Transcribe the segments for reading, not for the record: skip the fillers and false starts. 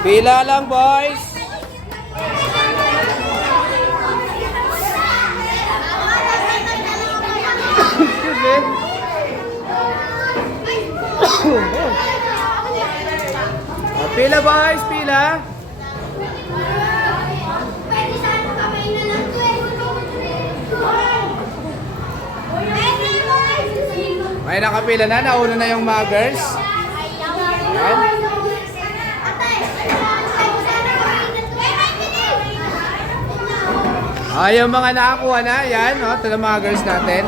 Pila lang, boys. Excuse me. Pila, boys. Pila. May nakapila na. Nauna na yung mga girls. Ayan. Yung mga nakakuha na, yan, no? Ito na mga girls natin.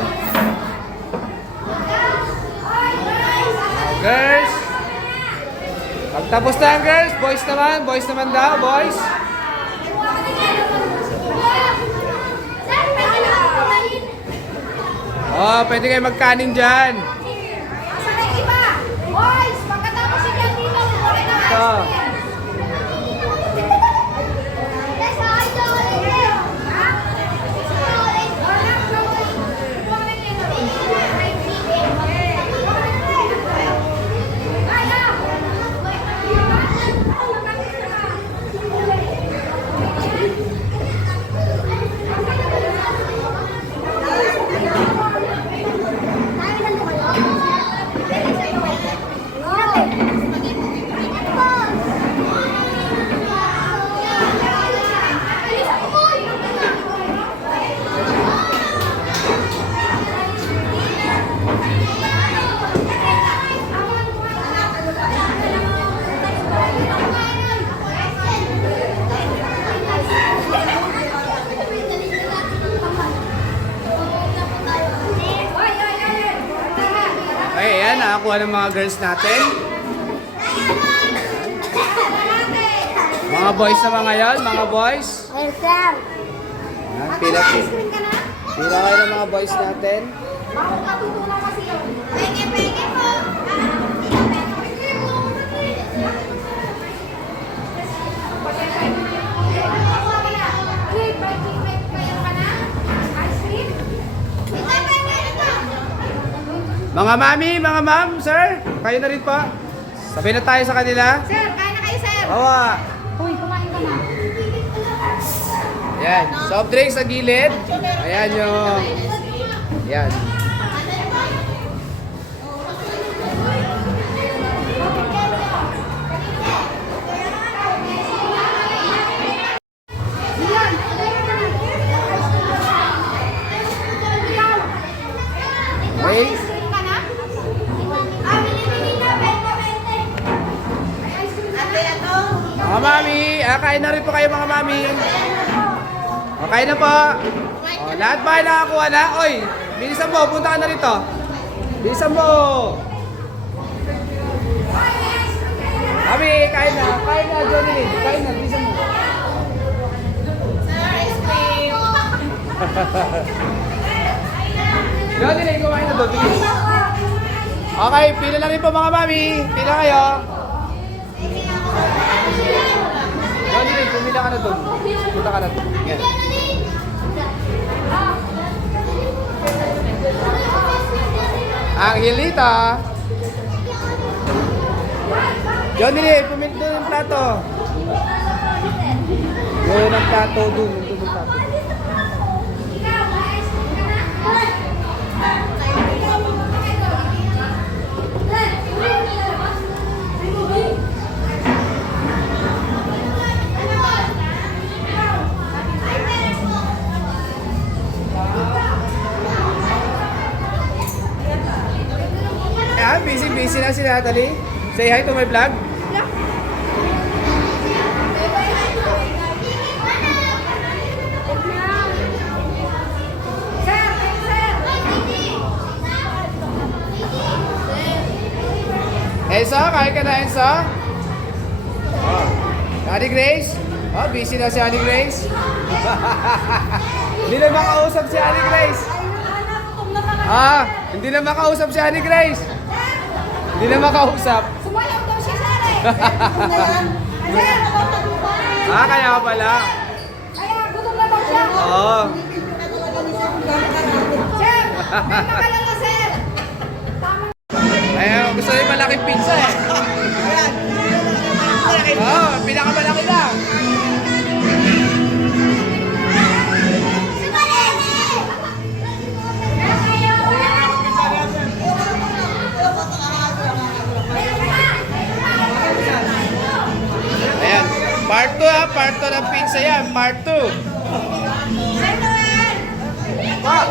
Girls! Pagtapos na ang girls, boys naman daw, boys. Oh, pwede kayo magkanin dyan. Boys, pagkatapos siya dito, Ito. Okay, ayan, nakakuha ng mga girls natin. Mga boys naman ngayon, mga boys. Yes, sir. Ayan, pila kayo ng mga boys natin. Ako katutunan kasi yun. Penge po. Mga mami, mga ma'am, sir, kayo na rin po. Sabay na tayo sa kanila. Sir, kain na kayo, sir. Awa. Uy, kumain ka na. Ayan, soft drinks sa gilid. Ayan yung... Ayan. Okay. Mga mami, kain na rin po kayo mga mami. Kain na po. Lahat ba ay nakakuha na? Oy, bilisan mo, punta ka na rito. Bilisan mo. Mami, kain na, Johnny. Kain na, bilisan mo. Sir, ice cream. Johnny, kumain na doon, bilis. Okay, pila na rin po mga mami. Pila kayo. Johnny, pumila ka na doon. Punta ka na doon. Yan. Ang Hilita. Johnny, pumili doon ng plato. Doon ang plato, doon ang plato. Busy na si Natalie. Say hi to my vlog. Elsa, kain ka na, Elsa? Oh. Honey Grace? Oh, busy na si Honey Grace. Hindi na makausap si Honey Grace. Hindi na makausap si Honey Grace. Hindi na makausap. Sumayaw daw siya, sir. Sir, Kaya pala. kaya gutom na daw siya. Oo. Sir, may makalala, sir. Tama. Ay, gusto niyo malaking pizza eh. Oh, Part 2 ha, part 2 ng pizza yan, part 2. Pa.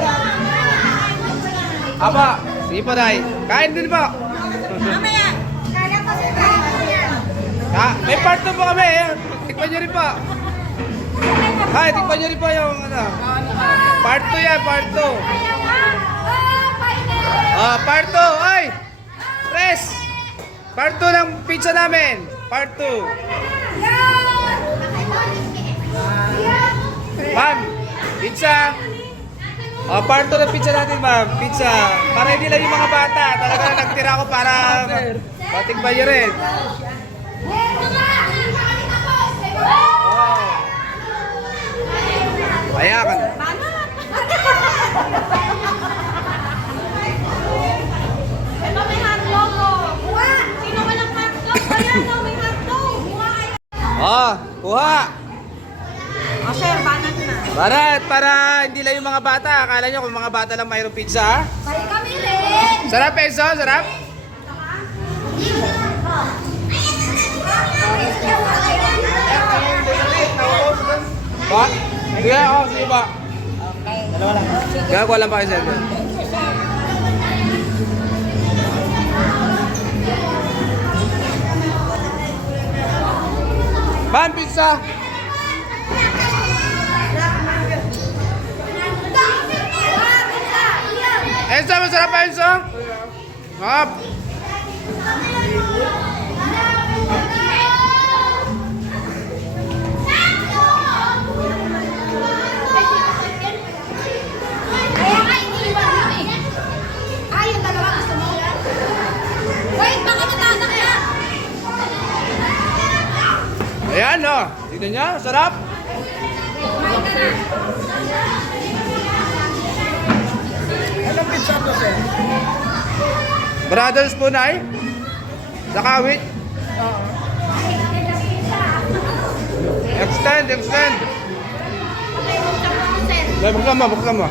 Apa, sige po Day. Kain din po. Mamaya. Kala ko si Kaya. May part 2 po kami. Tikman nyo rin po. Ay, tikman nyo rin po yung ano. Part 2 yan, part 2. Part 2. Ay! Press! Part 2 ng pizza namin. Part 2. Ma'am, pizza. Part 2 ng pizza natin, ma'am. Pizza. Para hindi lang yung mga bata. Talaga nagtira ko para matikman nyo rin. Ayan. Ito may hotdog ko. Sino walang hotdog? Ayan o, may hotdog. Kuha. Sir, banat na. Para hindi lang yung mga bata. Akala nyo kung mga bata lang mayroong pizza, ha? Kaya kami rin. Sarap, Enzo? Sarap? Pa? Sige, sige pa. Kaya ko lang pa kayo sir. Ma'am, pizza! Enzo, masarap pa Enzo? Hop! Kaya nga, iniiwan yun eh. Yung dalawa gusto mo? Wait, baka matanak na. Ayan, oh. Tignan niya, sarap. Kumain ka na. Anong pizza to, sir? Brothers po na sa kawit. Extend. Buksan mo.